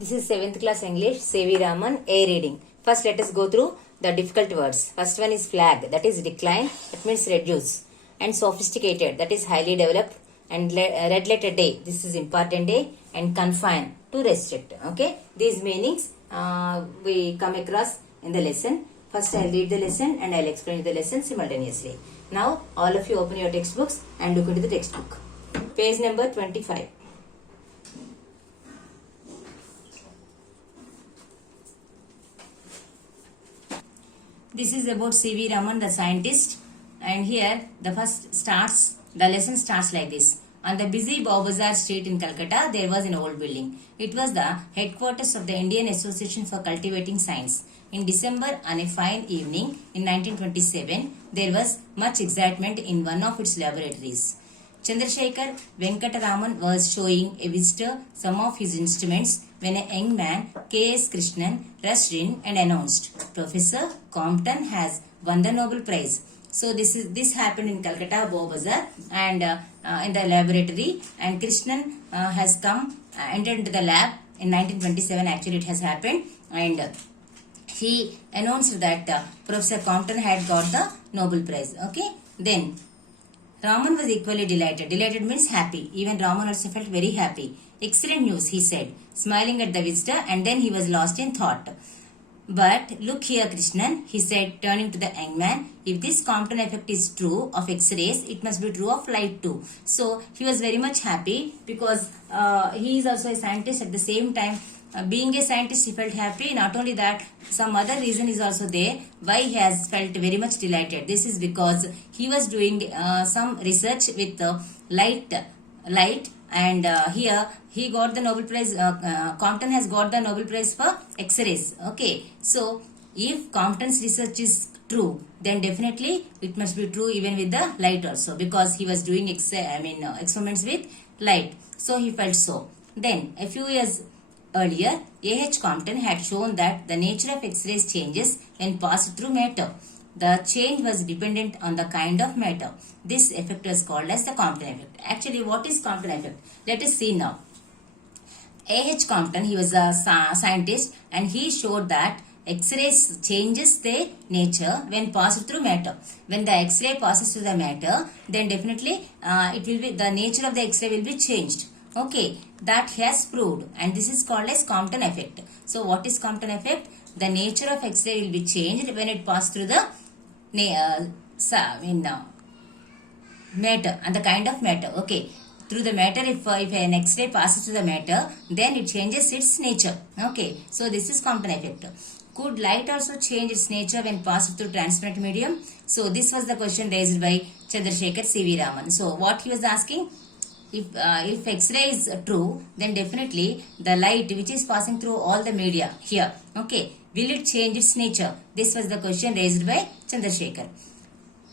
This is 7th class English, C.V. Raman, A reading. First let us go through the difficult words. First one is flag, that is decline, that means reduce. And sophisticated, that is highly developed. And red letter day, this is important day. And confine, to restrict. Okay, these meanings we come across in the lesson. First I'll read the lesson and I'll explain the lesson simultaneously. Now all of you open your textbooks and look into the textbook. Page number 25. This is about C.V. Raman, the scientist, and here the lesson starts like this. On the busy Bowbazar street in Calcutta, there was an old building. It was the headquarters of the Indian Association for Cultivating Science. In December, on a fine evening in 1927, there was much excitement in one of its laboratories. Chandrasekhar Venkataraman was showing a visitor some of his instruments when a young man, K.S. Krishnan, rushed in and announced, "Professor Compton has won the Nobel Prize." So this happened in Calcutta, Bowbazar, and in the laboratory. And Krishnan has entered into the lab in 1927. Actually, it has happened, and he announced that Professor Compton had got the Nobel Prize. Okay, then Raman was equally delighted. Delighted means happy. Even Raman also felt very happy. "Excellent news," he said, smiling at the visitor, and then he was lost in thought. "But look here, Krishnan," he said, turning to the young man. "If this Compton effect is true of X-rays, it must be true of light too." So he was very much happy because he is also a scientist. At the same time, being a scientist, he felt happy. Not only that, some other reason is also there why he has felt very much delighted. This is because he was doing some research with light, and here he got the Nobel Prize. Compton has got the Nobel Prize for X-rays. Okay, so if Compton's research is true, then definitely it must be true even with the light also, because he was doing experiments with light. So he felt so. Then a few years earlier, A.H. Compton had shown that the nature of X-rays changes when passed through matter. The change was dependent on the kind of matter. This effect was called as the Compton effect. Actually, what is Compton effect? Let us see now. A.H. Compton, he was a scientist, and he showed that X-rays changes their nature when passed through matter. When the X-ray passes through the matter, then definitely the nature of the X-ray will be changed. Okay, that he has proved, and this is called as Compton effect. So what is Compton effect? The nature of X-ray will be changed when it passes through the matter and the kind of matter. Okay, through the matter, if an X-ray passes through the matter, then it changes its nature. Okay, so this is Compton effect. Could light also change its nature when passed through transparent medium? So this was the question raised by Chandrasekhar C.V. Raman. So what he was asking, if X-ray is true, then definitely the light which is passing through all the media here, okay, will it change its nature? This was the question raised by Chandrasekhar.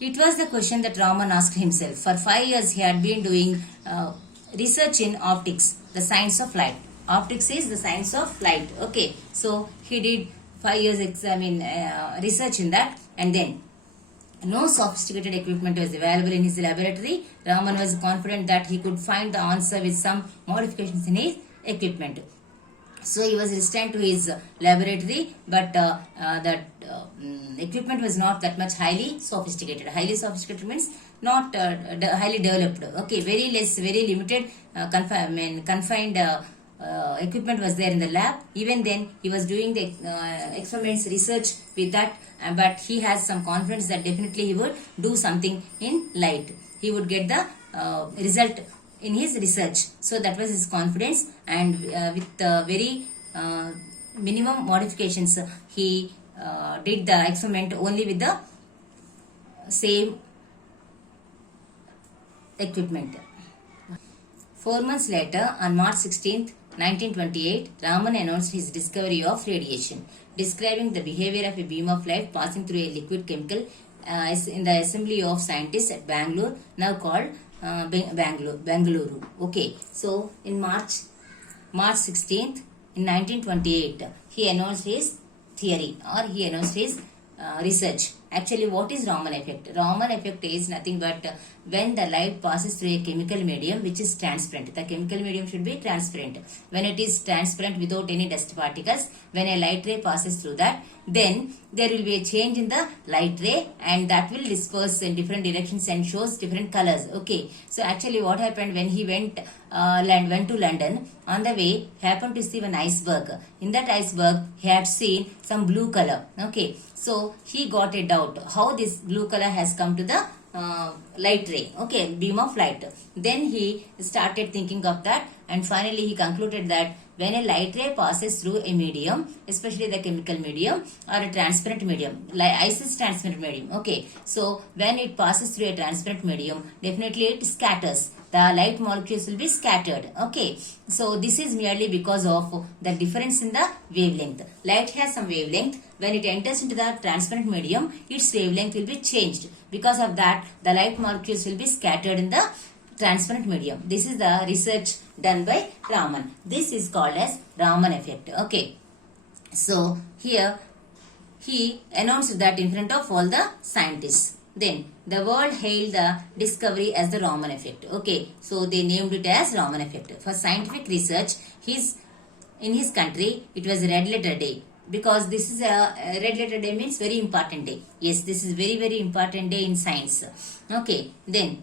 It was the question that Raman asked himself. For 5 years he had been doing research in optics, the science of light. Optics is the science of light. Okay, so he did 5 years research in that, and then no sophisticated equipment was available in his laboratory. Raman was confident that he could find the answer with some modifications in his equipment. So he was returned to his laboratory, but that equipment was not that much highly sophisticated. Highly sophisticated means not highly developed. Okay, very limited, confined equipment was there in the lab. Even then, he was doing the experiments research with that, but he has some confidence that definitely he would do something in light. He would get the result in his research. So that was his confidence, and with very minimum modifications, he did the experiment only with the same equipment. 4 months later, on March 16th, 1928, Raman announced his discovery of radiation, describing the behavior of a beam of light passing through a liquid chemical in the assembly of scientists at Bangalore, now called Bangalore. Okay, so in March 16th, in 1928, he announced his theory, or he announced his research. Actually, what is Raman effect? Raman effect is nothing but when the light passes through a chemical medium which is transparent. The chemical medium should be transparent. When it is transparent without any dust particles, when a light ray passes through that, then there will be a change in the light ray and that will disperse in different directions and shows different colors. Okay, so actually what happened when he went to London, on the way he happened to see an iceberg. In that iceberg he had seen some blue color. Okay, so he got a doubt how this blue color has come to the light ray, okay, beam of light. Then he started thinking of that and finally he concluded that when a light ray passes through a medium, especially the chemical medium or a transparent medium, like ice is transparent medium, okay, so when it passes through a transparent medium, definitely it scatters. The light molecules will be scattered. Okay, so this is merely because of the difference in the wavelength. Light has some wavelength. When it enters into the transparent medium, its wavelength will be changed. Because of that, the light molecules will be scattered in the transparent medium. This is the research done by Raman. This is called as Raman effect. Okay, so here he announced that in front of all the scientists. Then the world hailed the discovery as the Raman effect. Okay, so they named it as Raman effect. For scientific research, in his country, it was Red Letter Day. Because this is a Red Letter Day means very important day. Yes, this is very important day in science. Okay, then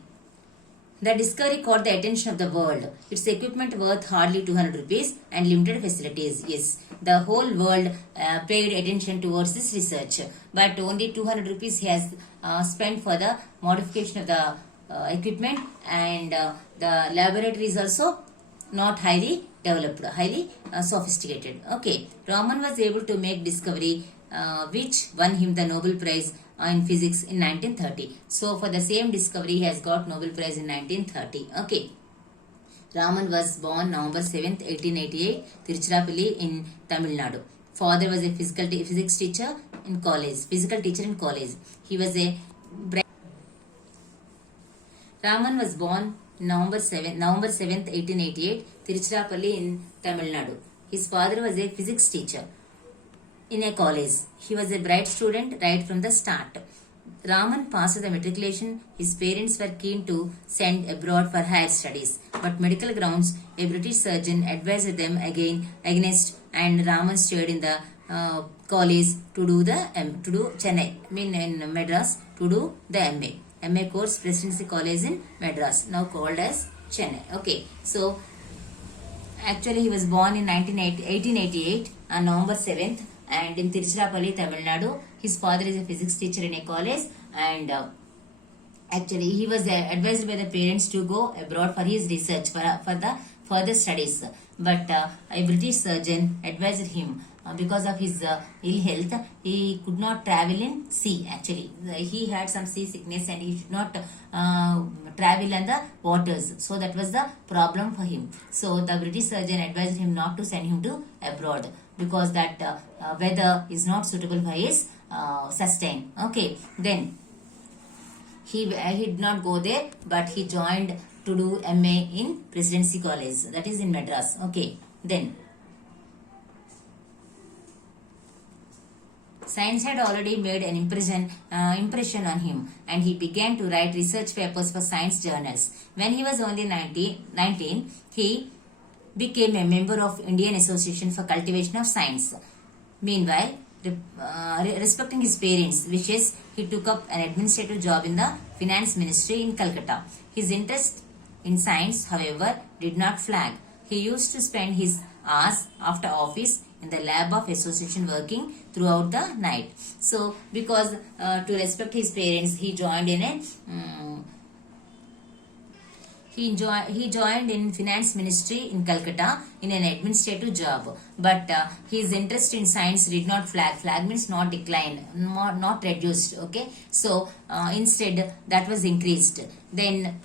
the discovery caught the attention of the world. Its equipment worth hardly 200 rupees and limited facilities. Yes, the whole world paid attention towards this research. But only 200 rupees he has spent for the modification of the equipment, and the laboratory is also not highly developed, highly sophisticated. Okay, Raman was able to make discovery which won him the Nobel Prize in physics in 1930. So for the same discovery he has got Nobel Prize in 1930. Okay. Raman was born November 7th, 1888, Tiruchirappalli in Tamil Nadu. Father was a physics teacher in college, physical teacher in college. He was a Raman was born November 7th, 1888, Tiruchirappalli in Tamil Nadu. His father was a physics teacher in a college. He was a bright student right from the start. Raman passed the matriculation. His parents were keen to send abroad for higher studies, but medical grounds, a British surgeon advised them against, and Raman stayed in the college to do Chennai, in Madras, to do the MA course, Presidency College in Madras, now called as Chennai. Okay, so actually he was born in 1888 on November 7th and in Tiruchirappalli, Tamil Nadu. His father is a physics teacher in a college, and actually he was advised by the parents to go abroad for his research, for the further studies. But a British surgeon advised him because of his ill health, he could not travel in sea. Actually, he had some sea sickness and he should not travel in the waters. So that was the problem for him. So the British surgeon advised him not to send him to abroad because that weather is not suitable for his sustain. Okay, then he did not go there, but he joined to do MA in Presidency College, that is in Madras. Okay, then science had already made an impression on him, and he began to write research papers for science journals. When he was only 19, he became a member of Indian Association for Cultivation of Science. Meanwhile, respecting his parents' wishes, he took up an administrative job in the finance ministry in Calcutta. His interest in science, however, did not flag. He used to spend his hours after office in the lab of association working throughout the night. So, because to respect his parents, he joined in a he joined in finance ministry in Calcutta in an administrative job. But his interest in science did not flag. Flag means not declined, not reduced. Okay, so instead that was increased. Then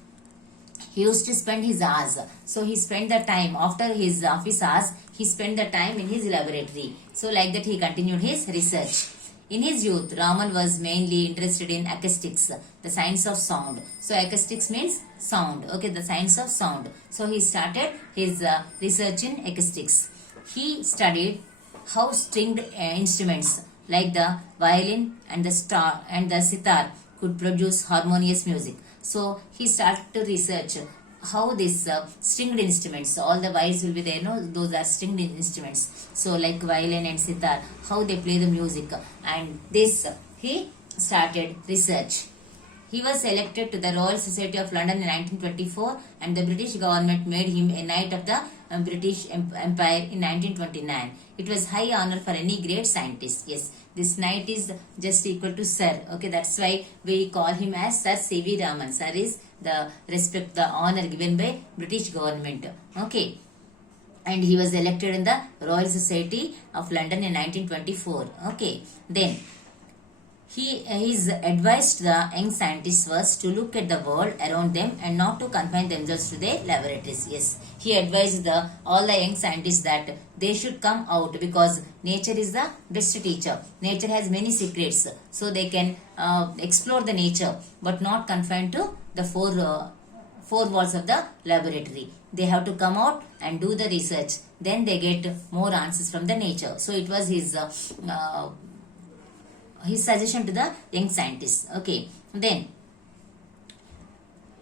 he used to spend his hours. So he spent the time after his office hours. He spent the time in his laboratory. So like that he continued his research. In his youth, Raman was mainly interested in acoustics, the science of sound. So acoustics means sound. Okay, the science of sound. So he started his research in acoustics. He studied how stringed instruments like the violin and the star and the sitar could produce harmonious music. So he started to research how these stringed instruments, all the viols will be there, no, those are stringed instruments, so like violin and sitar, how they play the music, and this he started research. He was elected to the Royal Society of London in 1924, and the British government made him a Knight of the British Empire in 1929. It was high honor for any great scientist. Yes, this knight is just equal to Sir. Okay, that's why we call him as Sir C.V. Raman. Sir is the respect, the honor given by British government. Okay, and he was elected in the Royal Society of London in 1924. Okay, then his advice to the young scientists was to look at the world around them and not to confine themselves to their laboratories. Yes, he advised all the young scientists that they should come out, because nature is the best teacher. Nature has many secrets, so they can explore the nature, but not confined to the four walls of the laboratory. They have to come out and do the research. Then they get more answers from the nature. So it was his suggestion to the young scientists. Okay, then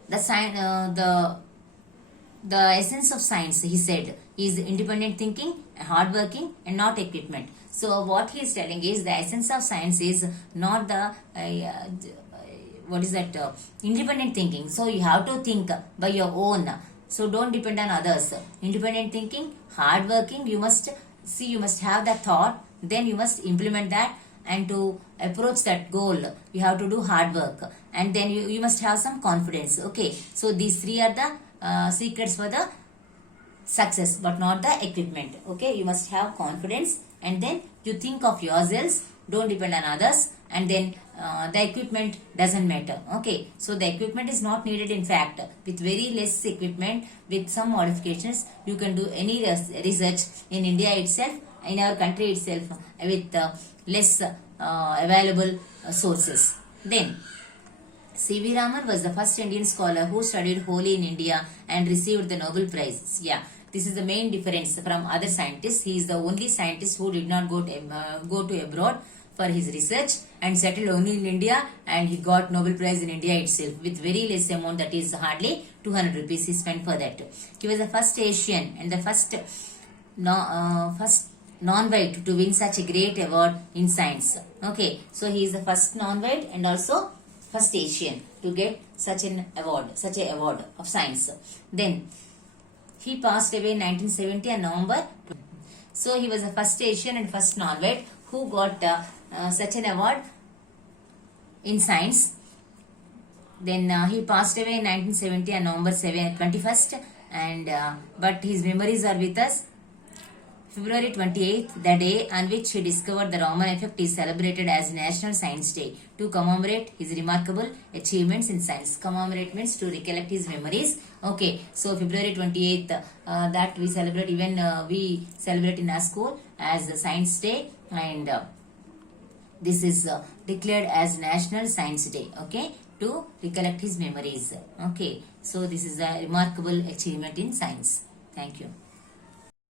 the essence of science, he said, is independent thinking, hardworking, and not equipment. So what he is telling is the essence of science is not the what is that independent thinking. So you have to think by your own. So don't depend on others. Independent thinking, hardworking. You must have that thought. Then you must implement that. And to approach that goal, you have to do hard work, and then you must have some confidence. Okay, so these three are the secrets for the success, but not the equipment. Okay, you must have confidence, and then you think of yourselves, don't depend on others, and then the equipment doesn't matter. Okay, so the equipment is not needed. In fact, with very less equipment, with some modifications, you can do any research in India itself, in our country itself, with less available sources. Then C.V. Raman was the first Indian scholar who studied wholly in India and received the Nobel Prize. Yeah, this is the main difference from other scientists. He is the only scientist who did not go to abroad for his research and settled only in India, and he got Nobel Prize in India itself with very less amount, that is hardly 200 rupees he spent for that. He was the first Asian and the first non-white to win such a great award in science. Okay, so he is the first non-white and also first Asian to get such a award of science. Then he passed away in 1970 in November. So he was the first Asian and first non-white who got such an award in science. Then he passed away in 1970 on November 21st, and but his memories are with us. February 28th, the day on which he discovered the Raman effect, is celebrated as National Science Day to commemorate his remarkable achievements in science. Commemorate means to recollect his memories. Okay, so February 28th, that we celebrate, even we celebrate in our school as the Science Day, and this is declared as National Science Day. Okay, to recollect his memories. Okay, so this is a remarkable achievement in science. Thank you.